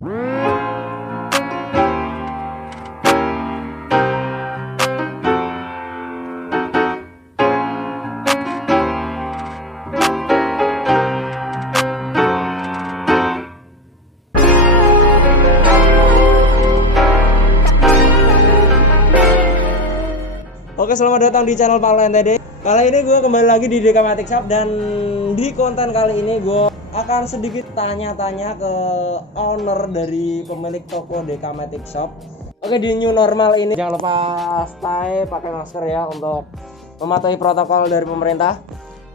Oke, selamat datang di channel Pak NTD. Kali ini gue kembali lagi di Dekamatic Shop, dan di konten kali ini gue akan sedikit tanya-tanya ke owner dari pemilik toko Dekamatic Shop. Oke, di new normal ini jangan lupa stay pakai masker ya untuk mematuhi protokol dari pemerintah.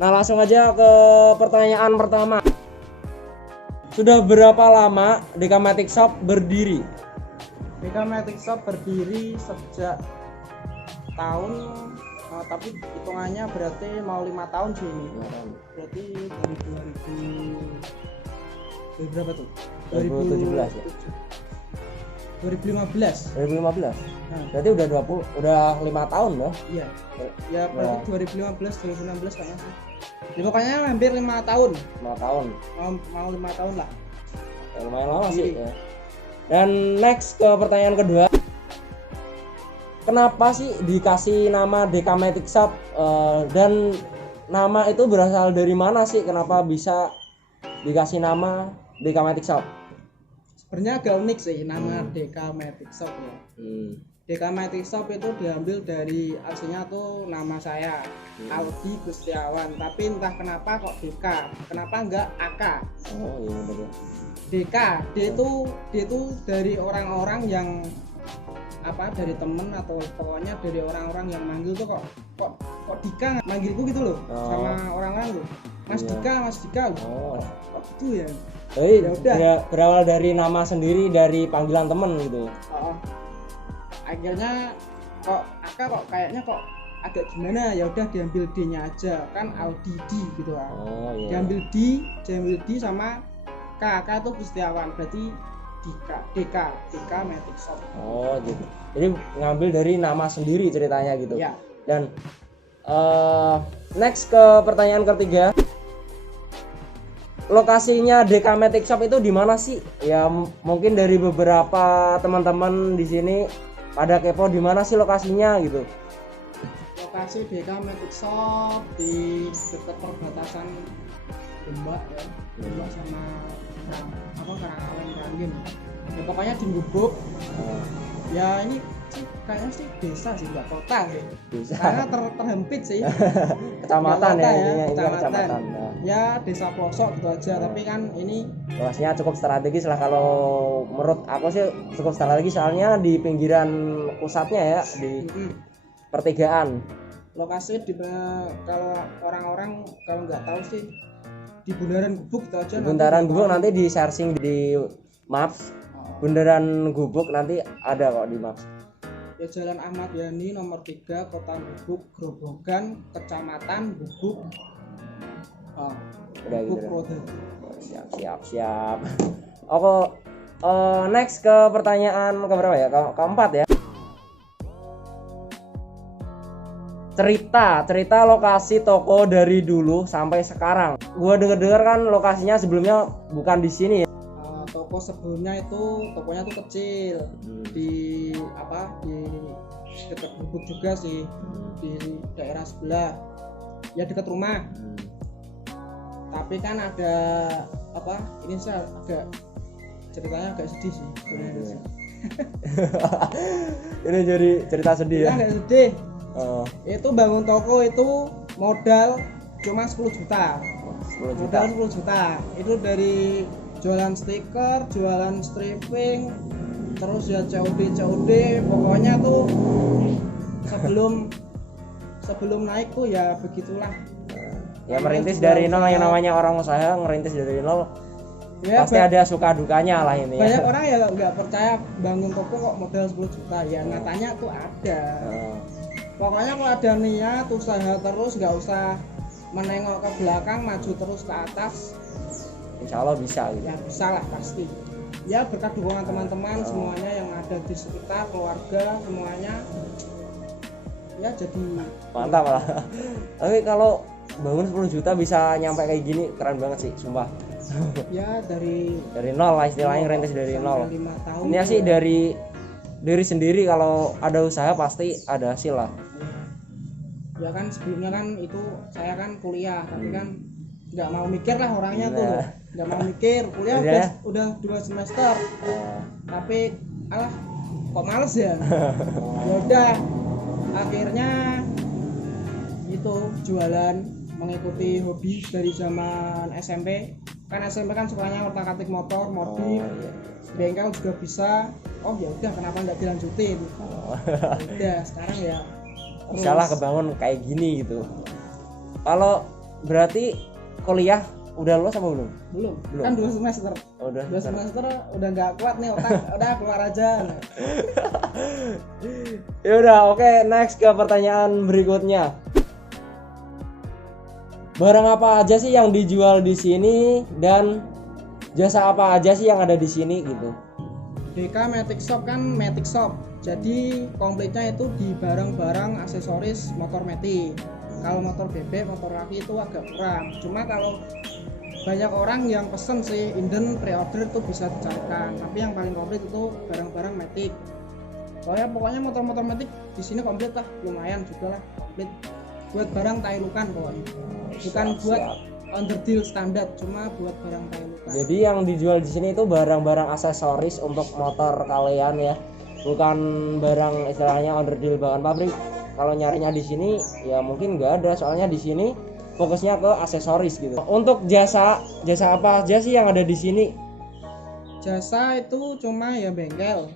Nah, langsung aja ke pertanyaan pertama. Sudah berapa lama Dekamatic Shop berdiri? Dekamatic Shop berdiri sejak tahun, tapi hitungannya berarti mau 5 tahun sih ini. Berarti dari 2000 berapa tuh? 2017 ya? 2015. 2015? Nah, Berarti udah 5 tahun loh. iya. Ya berarti 2015, 2016 kayaknya sih. Ya pokoknya hampir 5 tahun. 5 tahun. Mau 5 tahun lah. Ya, lumayan lama sih ya. Dan next ke pertanyaan kedua. Kenapa sih dikasih nama Dekamatic Shop, dan nama itu berasal dari mana sih? Kenapa bisa dikasih nama Dekamatic Shop? Sebenarnya agak unik sih nama Dekamatic Shop ya. Dekamatic Shop itu diambil dari aslinya tuh nama saya, Aldi Gustiawan, tapi entah kenapa kok Deka, kenapa enggak Aka. Oh iya betul. Deka, dia itu dari orang-orang yang dari temen atau pokoknya dari orang-orang yang manggil tuh kok Dika manggilku gitu loh. Sama orang-orang tuh Mas Dika. Oh, kok gitu ya. jadi Ya udah. berawal dari nama sendiri, dari panggilan temen gitu. Akhirnya kok Aka kayaknya agak gimana, ya udah diambil D-nya aja, kan Audi D gitu kan. Oh iya. Diambil D sama K itu Gustiawan, berarti Dekamatic Shop. Oh gitu. Jadi ngambil dari nama sendiri ceritanya gitu. Ya. Dan next ke pertanyaan ketiga. Lokasinya Dekamatic Shop itu di mana sih? Ya mungkin dari beberapa teman-teman di sini pada kepo di mana sih lokasinya gitu. Lokasi Dekamatic Shop di dekat perbatasan Demak ya. Demak sama Karangawen Ranggen. Ya pokoknya di Gubuk. Ya ini sih kayaknya sih desa sih, enggak kota sih. Desa. Karena terhempit sih. Kecamatan ya, Kota ini kecamatan. Ya desa pelosok gitu aja, tapi kan ini Lokasinya cukup strategis lah kalau menurut aku sih, cukup strategis soalnya di pinggiran pusatnya ya, di pertigaan. lokasi di kalau orang-orang kalau nggak tahu sih di Bundaran Gubuk gitu aja. Bundaran Gubuk nanti di searching di Maps. Bundaran Gubuk nanti ada kok di Maps. Ya Jalan Ahmad Yani nomor 3 Kota Gubuk, Grobogan, Kecamatan Gubuk. Udah gitu. Purwodadi. Siap. Oke, next ke pertanyaan keberapa ya? Keempat ya. Cerita lokasi toko dari dulu sampai sekarang. Gua dengar kan lokasinya sebelumnya bukan di sini ya. Toko sebelumnya itu tokonya tuh kecil, di dekat Gubuk juga sih, di daerah sebelah ya, dekat rumah. Tapi kan ada ini saya ceritanya agak sedih sih sebenarnya. Ini jadi cerita sedih ya. Agak sedih. Itu bangun toko itu modal cuma 10 juta. 10 juta. Modal 10 juta. Itu dari jualan stiker, jualan stripping, terus ya COD, pokoknya tuh sebelum naik tuh ya begitulah. Ya merintis dari nol, yang namanya orang usaha ngerintis dari nol. Ya, pasti ada suka dukanya lah ini. Banyak orang ya nggak percaya bangun toko kok modal 10 juta. Ya nyatanya tuh ada. Pokoknya kalau ada niat usaha terus, nggak usah menengok ke belakang, maju terus ke atas, Insya Allah bisa gitu. ya bisa lah pasti. Ya berkat dukungan teman-teman semuanya yang ada di sekitar, keluarga semuanya, ya jadi Mantap lah. Tapi kalau bangun 10 juta bisa nyampe kayak gini, keren banget sih sumpah. Ya dari nol lah istilahnya, ngerintis dari sampai nol. 5 tahun Ini sih dari sendiri, kalau ada usaha pasti ada hasil lah. ya kan. Sebelumnya kan itu saya kan kuliah, tapi kan nggak mau mikir lah orangnya tuh, nggak mau mikir kuliah. Udah 2 semester tapi alah kok males ya. Ya udah akhirnya itu jualan, mengikuti hobi dari zaman SMP. Kan SMP kan sukanya otak-atik motor, modif, bengkel juga bisa. Oh ya udah, kenapa nggak dilanjutin? Udah sekarang ya Misalnya kebangun kayak gini gitu. Kalau berarti kuliah udah lulus apa belum? Belum. Kan 2 semester. Oh, udah 2 semester udah nggak kuat nih otak, udah keluar aja. Ya udah, oke, next ke pertanyaan berikutnya. Barang apa aja sih yang dijual di sini dan jasa apa aja sih yang ada di sini gitu? DK Matic Shop kan Matic Shop. Jadi komplitnya itu di barang-barang aksesoris motor Matic. Kalau motor bebek, motor laki itu agak kurang. Cuma kalau banyak orang yang pesen sih inden pre-order itu bisa dicarikan. Tapi yang paling komplit itu barang-barang Matic. Soalnya pokoknya motor-motor Matic di sini komplit lah, lumayan juga lah komplit. Buat barang Tailukan pokoknya. Bukan buat underdeal standar, cuma buat barang Tailukan. Jadi yang dijual di sini itu barang-barang aksesoris untuk motor kalian ya. Bukan barang istilahnya underdeal bahan pabrik. Kalau nyarinya di sini ya mungkin nggak ada, soalnya di sini fokusnya ke aksesoris gitu. Untuk jasa apa aja sih yang ada di sini? Jasa itu cuma ya bengkel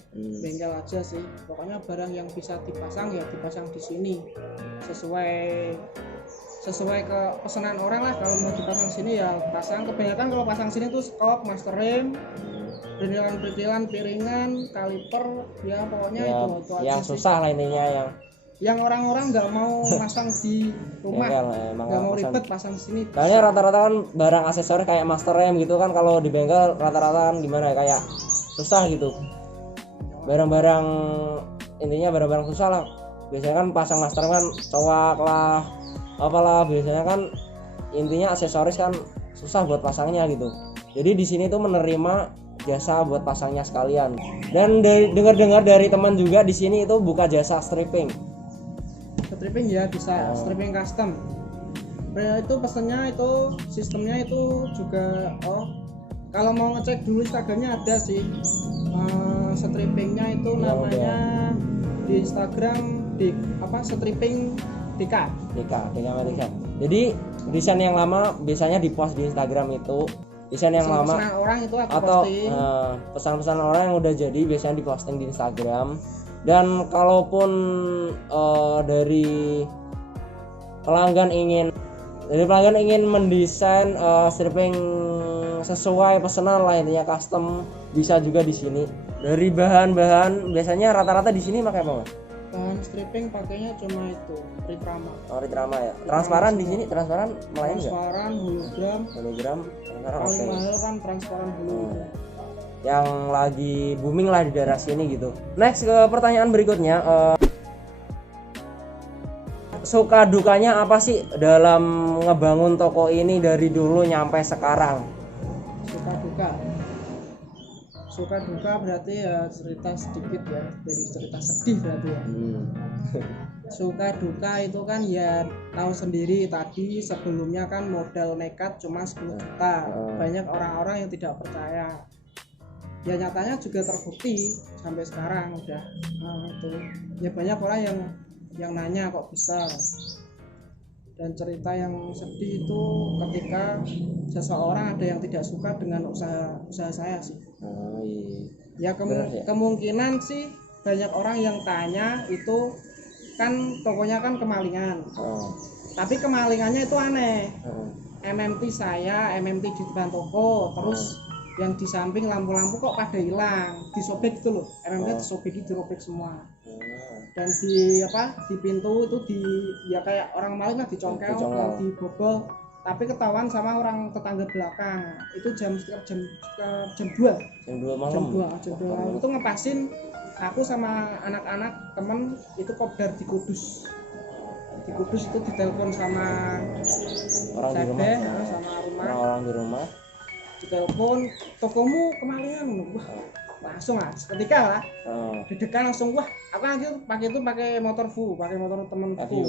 aja sih. Pokoknya barang yang bisa dipasang ya dipasang di sini sesuai ke pesanan orang lah. Kalau mau dipasang sini ya pasang. Kebanyakan kalau pasang sini tuh skop, master rem, perintilan, piringan, kaliper, ya pokoknya ya, itu yang aja susah sih. lah intinya, yang orang-orang nggak mau pasang di rumah, nggak mau ribet pasang di sini. Soalnya rata-rata kan barang aksesoris kayak master rem gitu kan, kalau di bengkel rata-rata kan gimana ya, kayak susah gitu. Barang-barang intinya barang-barang susah lah. Biasanya kan pasang master rem kan cowok lah, apalah, biasanya kan intinya aksesoris kan susah buat pasangnya gitu. Jadi di sini tuh menerima jasa buat pasangnya sekalian. Dan dengar-dengar dari teman juga di sini itu buka jasa stripping. Stripping ya bisa, stripping custom. Itu pesannya itu sistemnya itu juga kalau mau ngecek dulu Instagramnya ada sih. Strippingnya itu namanya di Instagram stripping DK. Jadi desain yang lama biasanya dipost di Instagram itu. Desain yang lama orang itu atau pesan-pesan orang yang udah jadi biasanya diposting di Instagram. Dan kalaupun dari pelanggan ingin mendesain stripping sesuai pesanan lah, intinya custom, bisa juga di sini. Dari bahan-bahan biasanya rata-rata di sini pakai apa, Mas? Bahan stripping pakainya cuma itu Ritrama. Ritrama ya. Transparan di sini, transparan melayani enggak? Transparan, hologram. Paling mahal kan transparan hologram. Yang lagi booming lah di daerah sini gitu. Next ke pertanyaan berikutnya, suka dukanya apa sih dalam ngebangun toko ini dari dulu nyampe sekarang? Suka duka berarti ya cerita sedikit ya, dari cerita sedih berarti ya. Suka duka itu kan ya tahu sendiri tadi, sebelumnya kan modal nekat cuma 10 juta. Banyak orang-orang yang tidak percaya. Ya nyatanya juga terbukti sampai sekarang udah itu. Ya banyak orang yang nanya kok bisa. Dan cerita yang sedih itu ketika seseorang ada yang tidak suka dengan usaha saya sih. Ya kemungkinan sih banyak orang yang tanya itu kan tokonya kan kemalingan. Tapi kemalingannya itu aneh. MMT saya, MMT di depan toko, terus yang di samping lampu-lampu kok pada hilang, disobek gitu loh. MMT disobek, dirobek semua. Dan di pintu itu ya kayak orang maling lah, dicongkel, dibobol. Tapi ketahuan sama orang tetangga belakang. Itu jam 2 malam itu ngepasin aku sama anak-anak temen itu kopdar di Kudus itu ditelepon sama orang di rumah, sama orang di rumah. ditelepon tokomu kemalingan. Wah, langsung lah seketika lah dedekan langsung. Wah, aku nanti pakai motor temenku.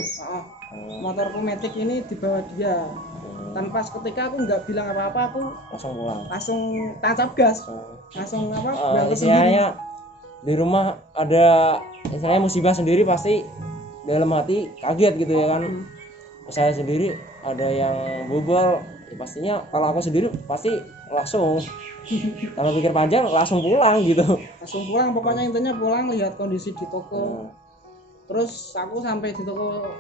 Motorku Matic ini dibawa dia. Tanpa seketika aku nggak bilang apa-apa, aku langsung pulang, langsung tancap gas, langsung istilahnya di rumah ada istilahnya musibah sendiri, pasti dalam hati kaget gitu ya kan. Saya sendiri ada yang bobol, ya pastinya kalau aku sendiri pasti langsung kalau pikir panjang langsung pulang gitu. Langsung pulang, pokoknya intinya pulang, lihat kondisi di toko. Terus aku sampai di toko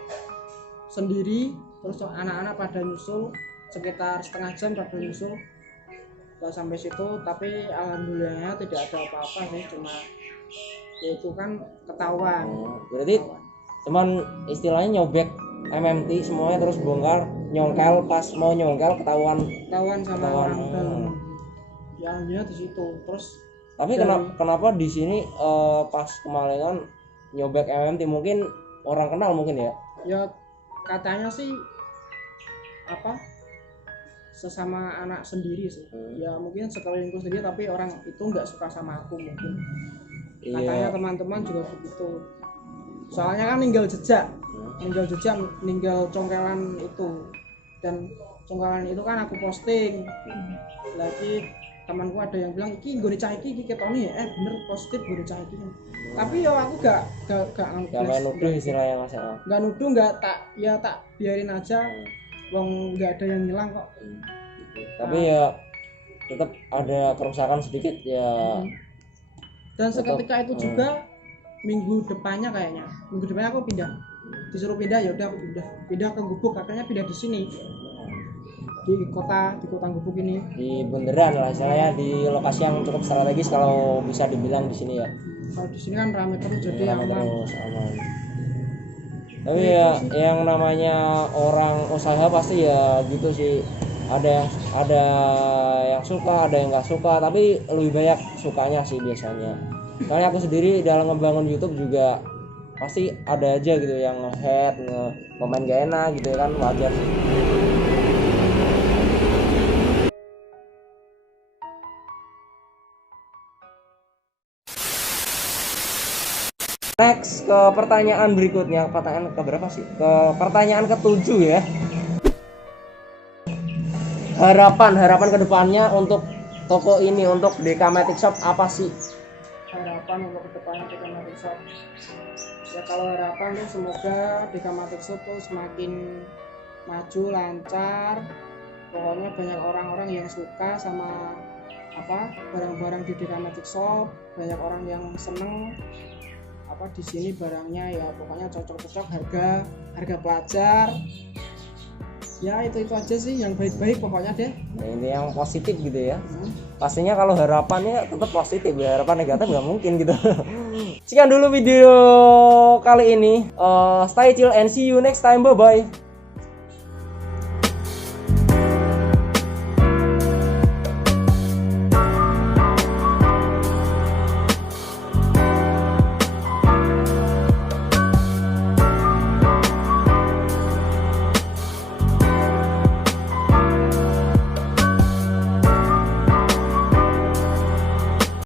sendiri, terus anak-anak pada nyusul sekitar setengah jam pada nyusul. Setelah sampai situ, tapi alhamdulillahnya tidak ada apa-apa sih, cuma yaitu kan ketahuan. Berarti cuman istilahnya nyobek MMT semuanya terus bongkar, nyongkel, pas mau nyongkel ketahuan sama orang dalam. Ya alhamdulillah di situ. Terus tapi kenapa di sini pas kemalingan nyobek MMT, mungkin orang kenal mungkin ya? Ya katanya sih apa sesama anak sendiri sih. Ya mungkin sekelilingku sendiri, tapi orang itu nggak suka sama aku mungkin. Katanya teman-teman juga begitu. Soalnya kan ninggal jejak, ninggal congkelan itu, dan congkelan itu kan aku posting. Lagi temanku ada yang bilang iki gue dicah iki ketoni ya, bener positif gue dicah iki. Tapi ya aku gak main nuduh istilahnya Mas. Gak nuduh, tak biarin aja. Wong nggak ada yang hilang kok. Tapi ya tetap ada kerusakan sedikit ya. Dan seketika itu juga minggu depannya aku disuruh pindah, ya udah aku pindah ke Gubuk. Katanya pindah di sini, di kota Gubuk ini, di bundaran lah istilahnya, di lokasi yang cukup strategis kalau bisa dibilang di sini ya. Kalau di sini kan ramai terus, jadi aman. Tapi ya yang namanya orang usaha pasti ya gitu sih, ada yang suka, ada yang nggak suka, tapi lebih banyak sukanya sih biasanya. Karena aku sendiri dalam ngebangun YouTube juga pasti ada aja gitu yang nge-head, komen gak enak gitu kan, wajar sih. Next ke pertanyaan berikutnya, pertanyaan keberapa sih? Ke pertanyaan ke-7 ya. Harapan kedepannya untuk toko ini, untuk DK Matic Shop apa sih? Harapan untuk kedepannya DK Matic Shop, ya kalau harapan tuh semoga DK Matic Shop tuh semakin maju, lancar. Pokoknya banyak orang-orang yang suka sama barang-barang di DK Matic Shop, banyak orang yang seneng di sini barangnya, ya pokoknya cocok harga pelajar. Ya itu aja sih yang baik-baik pokoknya deh. Nah, ini yang positif gitu ya. Pastinya kalau harapannya tetap positif ya, harapan negatif nggak mungkin gitu. Sekian dulu video kali ini. Stay chill and see you next time, bye bye.